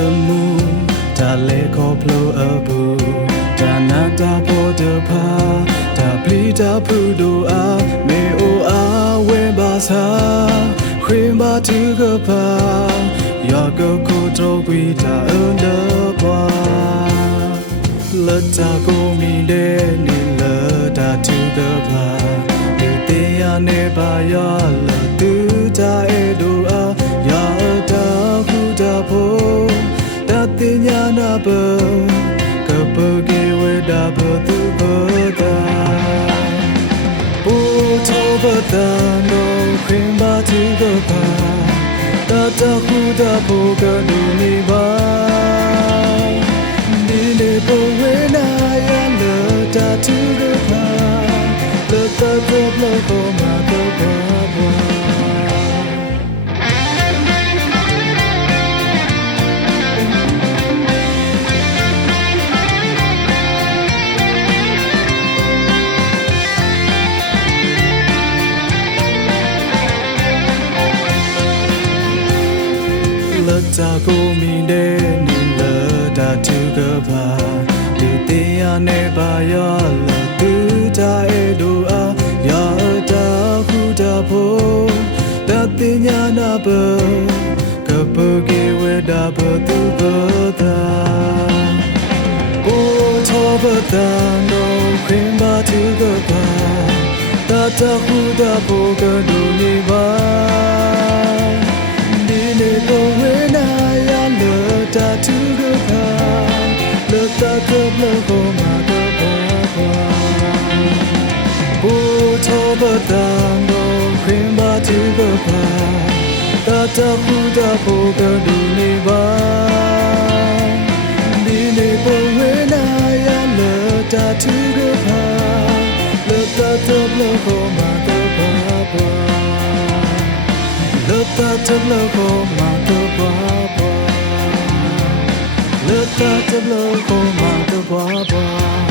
the moon ဒါလေခေါ်ဖလို့အဘူဒါနာတာပေါ်တပါဒါပလီတာဖူတို့အားမေအိုအားဝဲပါစာခွေမတူကပါယောကကိုတော့ဝီတာအန်ဒပွားလက်တာကိုမီတဲ့နေလာတာတူကပါဒီတရားနေပါရောလာတူတာအဲတို့အားယာတာခုတာဖို့တတိညာနာဘကပကေဝဒါဘသူဘတာဘူသောဘတာနောခွင်ပါတူကပါတတခုတာဖို့ကဒူနေပါဒီနေဘဝနာယလာတာတူကပါလတ်တဘလကောမာတော့ဘာတာကိုမီတဲ့နေလာတာတူကပါဒီတရားနဲ့ပါရောလာတူတာအဲတို့အားရာတာခုတာဖို့တတိညာနာဘကပကေဝဒါဘသူဘတာဘူသောဘတာနောခွင်ပါတူကပါတတခုတာဖို့ကဒူနေပါဒီနေဘဝနာတာတူကပါလတ်တာကဘလကိုမာတော့ဘာဘူသောဘတာနောခွင်ပါတူကပါတတခုတာဖို့ကဒူနေပါဒီနေဘဝနာယလတာတူကပါလတ်တာကဘလကိုမာတော့ဘာလတ်တာကဘလကိုမာတော့ဘာLook at the blow for my boy.